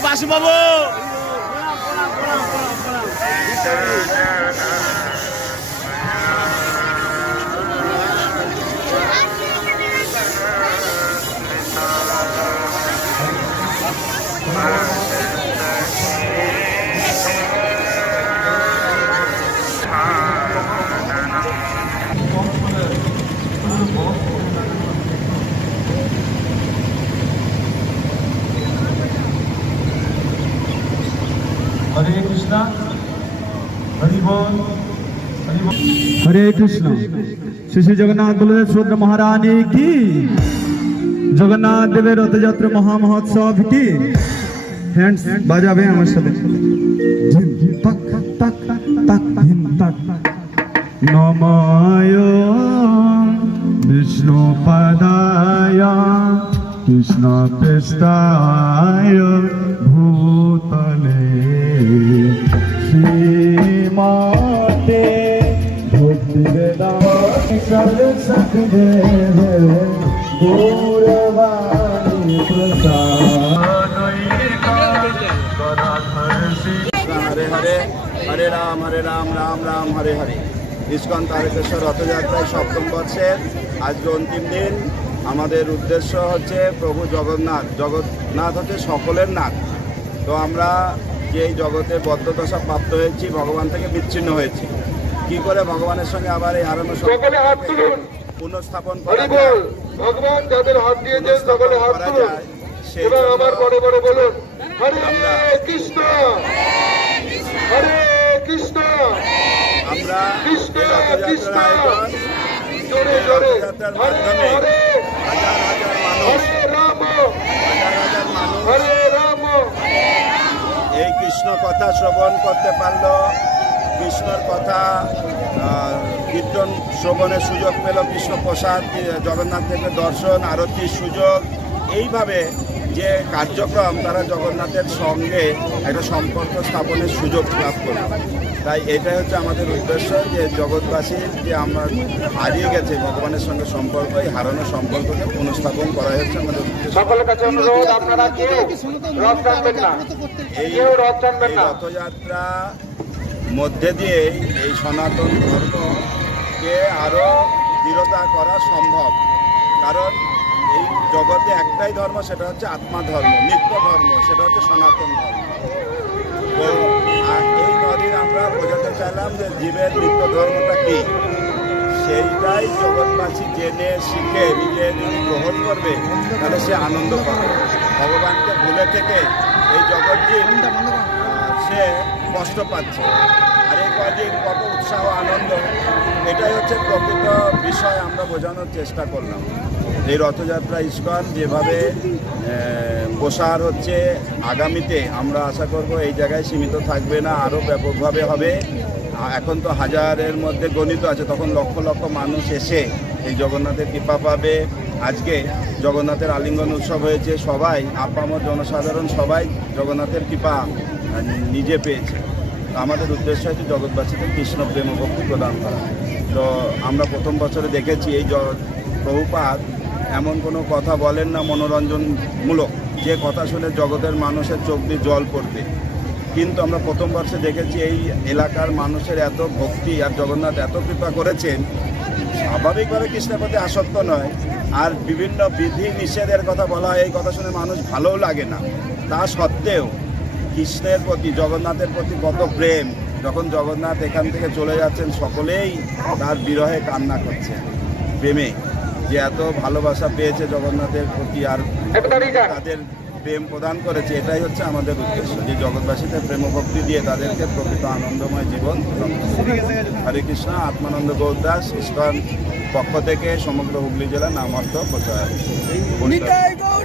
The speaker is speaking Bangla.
baixo, babu! হরে কৃষ্ণ। হরি বল। হরি কৃষ্ণ। শ্রী শ্রী জগন্নাথ বলদেব সুভদ্রা মহারানী কি? জগন্নাথ দেবের রথযাত্রা মহা মহোৎসব কি? হ্যান্ডস বাজাবে আমার সাথে। তাক, তাক, তাক, ঝিম, তাক। নময় বিষ্ণু পদায় কৃষ্ণ পৃষ্ঠায় গৌরবাণী প্রসাদ হরে হরে হরে রাম হরে রাম রাম রাম হরে হরে ইস্কন তারকেশ্বর রথযাত্রায় সপ্তম বর্ষের আজকে অন্তিম দিন। আমাদের উদ্দেশ্য হচ্ছে প্রভু জগন্নাথ। জগন্নাথ হচ্ছে সকলের নাথ। তো আমরা যে এই জগতে বদ্ধদশা প্রাপ্ত হয়েছি, ভগবান থেকে বিচ্ছিন্ন হয়েছি। কি করে ভগবানের সঙ্গে আবার এই হারানো সকলে হাত তুলুন। পুনঃস্থাপন করা বল ভগবান যাদের হাত দিয়েছেন সকলে হাত তুলুন। জন্য আমার পরে পরে বলুন হরে কৃষ্ণ। হরে কৃষ্ণ। আমরা কৃষ্ণ কৃষ্ণ। জোরে জোরে। হরে হরে। হরে রাম। হরে রাম। এই কৃষ্ণ কথা শ্রবণ করতে পারল। কৃষ্ণর কথা কীর্তন শ্রবণের সুযোগ পেল কৃষ্ণ প্রসাদ জগন্নাথ দেবের দর্শন আরতির সুযোগ। এইভাবে যে কার্যক্রম তারা জগন্নাথের সঙ্গে একটা সম্পর্ক স্থাপনের সুযোগ লাভ করল। তাই এটাই হচ্ছে আমাদের উদ্দেশ্য যে জগৎবাসীর যে আমরা হারিয়ে গেছে ভগবানের সঙ্গে সম্পর্ক এই হারানো সম্পর্ককে পুনঃস্থাপন করা হচ্ছে আমাদের সকলের কাছে অনুরোধ আপনারা কেউ রথ টানবেন না। এই রথ টানবেন না। রথযাত্রা মধ্যে দিয়ে এই সনাতন ধর্মকে আরও দৃঢ়তা করা সম্ভব। কারণ এই জগতে একটাই ধর্ম সেটা হচ্ছে আত্মা ধর্ম নিত্য ধর্ম সেটা হচ্ছে সনাতন ধর্ম। তো এই নদীর আমরা বোঝাতে চাইলাম যে জীবের নিত্য ধর্মটা কি? সেইটাই জগৎবাসী জেনে শিখে নিজে যদি গ্রহণ করবে তাহলে সে আনন্দ পাবে। ভগবানকে ভুলে থেকে এই আহ, সে কষ্ট পাচ্ছে। আর এই কদিন, কত উৎসাহ, আনন্দ। এটাই হচ্ছে প্রকৃত বিষয়, আমরা বোঝানোর চেষ্টা করলাম। এই রথযাত্রা ইস্কন যেভাবে প্রসার হচ্ছে, আগামীতে আমরা আশা করব এই জায়গায় সীমিত থাকবে না, আরও ব্যাপকভাবে হবে। এখন তো হাজারের মধ্যে গণিত আছে, তখন লক্ষ লক্ষ মানুষ এসে এই জগন্নাথের কৃপা পাবে। আজকে জগন্নাথের আলিঙ্গন উৎসব হয়েছে, সবাই, আপামর জনসাধারণ সবাই জগন্নাথের কৃপা নিজে পেয়েছে। আমাদের উদ্দেশ্য হচ্ছে জগৎবাসীকে কৃষ্ণ প্রেম ভক্তি প্রদান করা। তো আমরা প্রথম বছরে দেখেছি এই প্রভুপাত এমন কোনো কথা বলেন না মনোরঞ্জনমূলক। যে কথা শুনে জগতের মানুষের চোখ দিয়ে জল পড়বে। কিন্তু আমরা প্রথম বর্ষে দেখেছি এই এলাকার মানুষের এত ভক্তি আর জগন্নাথ এত কৃপা করেছেন। স্বাভাবিকভাবে কৃষ্ণের প্রতি আসক্ত নয়। আর বিভিন্ন বিধি নিষেধের কথা বলা হয়, এই কথা শুনে মানুষ ভালোও লাগে না। তা সত্ত্বেও কৃষ্ণের প্রতি জগন্নাথের প্রতি কত প্রেম। যখন জগন্নাথ এখান থেকে চলে যাচ্ছেন সকলেই তার বিরহে কান্না করছে প্রেমে। যে এত ভালোবাসা পেয়েছে জগন্নাথের প্রতি আর তাদের প্রেম প্রদান করেছে এটাই হচ্ছে আমাদের উদ্দেশ্য যে জগৎবাসীদের প্রেম ভক্তি দিয়ে তাদেরকে প্রকৃত আনন্দময় জীবন হরে কৃষ্ণ আত্মানন্দ গৌরদাস ইস্কন পক্ষ থেকে সমগ্র হুগলি জেলা নামর্থ প্রচার। হরি হরি বল!